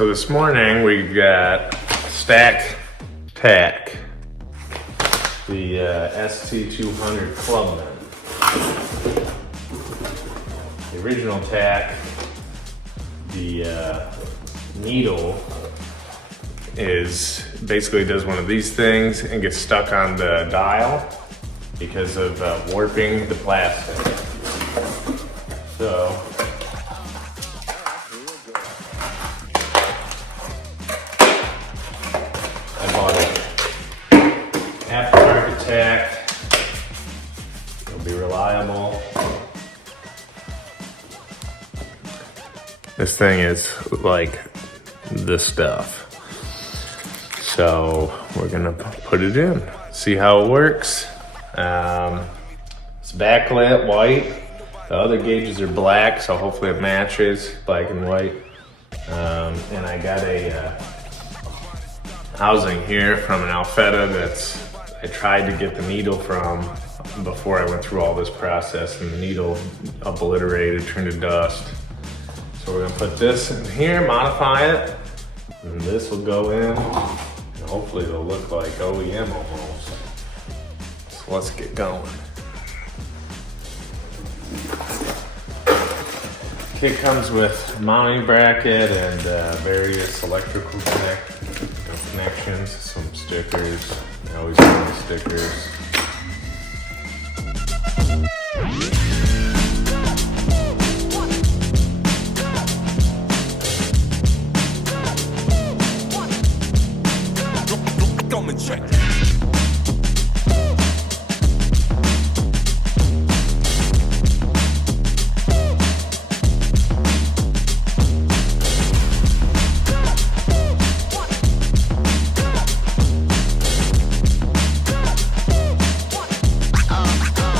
So this morning we've got stack tack, the ST200 Clubman. The original tack, the needle basically does one of these things and gets stuck on the dial because of warping the plastic. So I bought an aftermarket tack. It'll be reliable. This thing is like this stuff. So we're gonna put it in, see how it works. It's backlit white. The other gauges are black, so hopefully it matches, black and white. And I got a housing here from an Alfetta I tried to get the needle from before I went through all this process, and the needle obliterated, turned to dust. So we're gonna put this in here, modify it, and this will go in, and hopefully it'll look like OEM almost. So let's get going. Kit comes with mounting bracket and various electrical connections, some stickers. I always find the stickers. Check.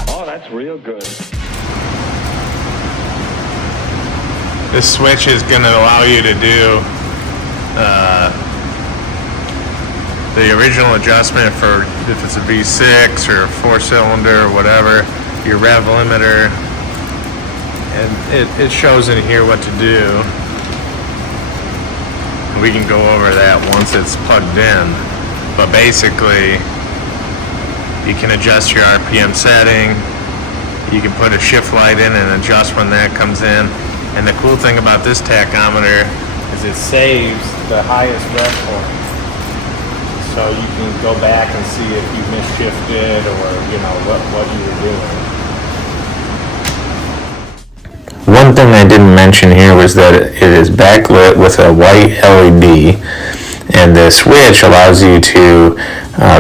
Oh, that's real good. This switch is going to allow you to do the original adjustment for if it's a V6 or a 4-cylinder or whatever, your rev limiter, and it shows in here what to do. We can go over that once it's plugged in, but basically you can adjust your RPM setting, you can put a shift light in and adjust when that comes in, and the cool thing about this tachometer is it saves the highest rev point. So you can go back and see if you misshifted or, what you were doing. One thing I didn't mention here was that it is backlit with a white LED, and the switch allows you to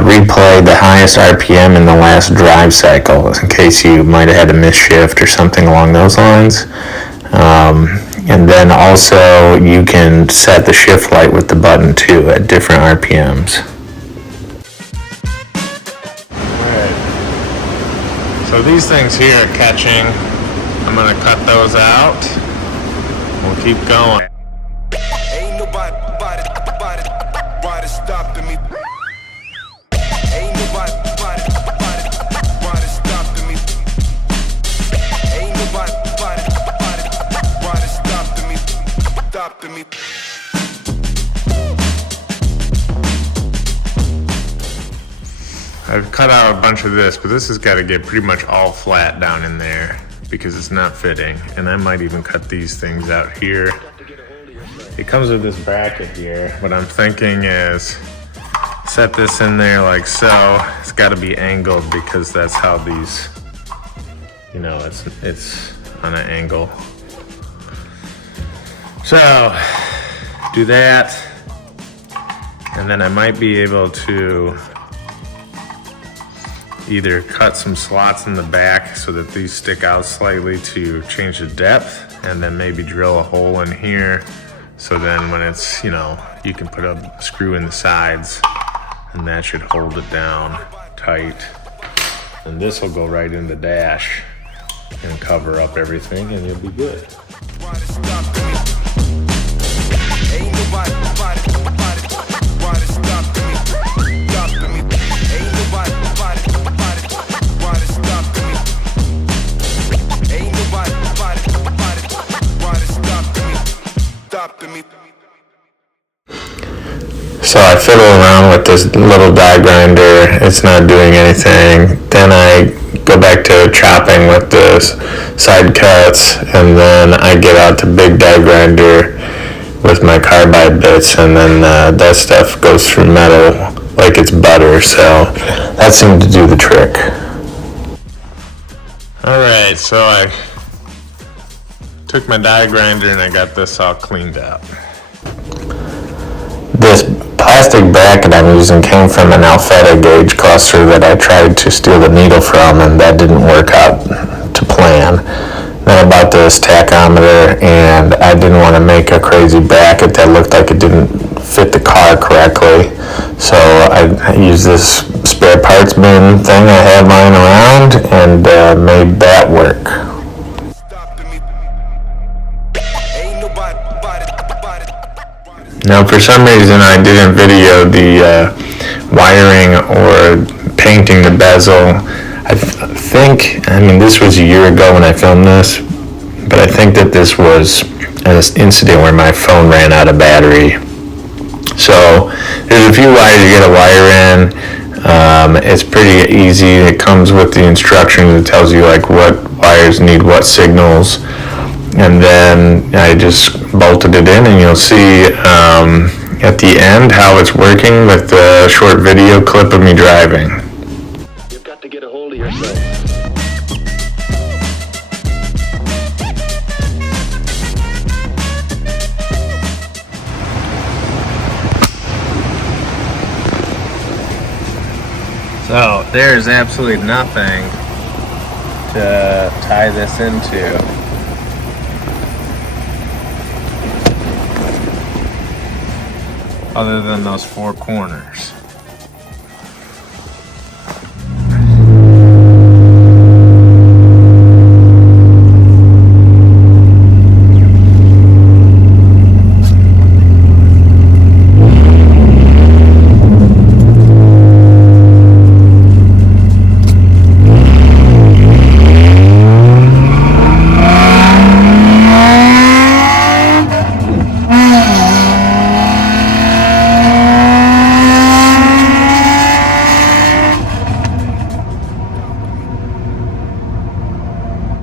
replay the highest RPM in the last drive cycle in case you might have had a misshift or something along those lines. And then also you can set the shift light with the button too at different RPMs. So these things here are catching. I'm gonna cut those out. We'll keep going. Ain't nobody stopping me. Ain't nobody stopping me. Ain't nobody stopping me. I've cut out a bunch of this, but this has got to get pretty much all flat down in there because it's not fitting. And I might even cut these things out here. It comes with this bracket here. What I'm thinking is set this in there like so. It's got to be angled because that's how these, it's on an angle. So do that, and then I might be able to either cut some slots in the back so that these stick out slightly to change the depth, and then maybe drill a hole in here so then when it's, you can put a screw in the sides and that should hold it down tight. And this will go right in the dash and cover up everything, and you'll be good. So I fiddle around with this little die grinder. It's not doing anything. Then I go back to chopping with the side cuts, and then I get out the big die grinder with my carbide bits, and then that stuff goes through metal like it's butter. So that seemed to do the trick. Alright, so I took my die grinder and I got this all cleaned up. This plastic bracket I'm using came from an Alfa gauge cluster that I tried to steal the needle from, and that didn't work out to plan. Then I bought this tachometer, and I didn't want to make a crazy bracket that looked like it didn't fit the car correctly. So I used this spare parts bin thing I had lying around and made that work. Now, for some reason, I didn't video the wiring or painting the bezel. I think, this was a year ago when I filmed this, but I think that this was an incident where my phone ran out of battery. So, there's a few wires you gotta wire in. It's pretty easy. It comes with the instructions. It tells you like what wires need what signals. And then I just bolted it in, and you'll see at the end how it's working with the short video clip of me driving. You've got to get a hold of yourself. So there's absolutely nothing to tie this into. Other than those four corners.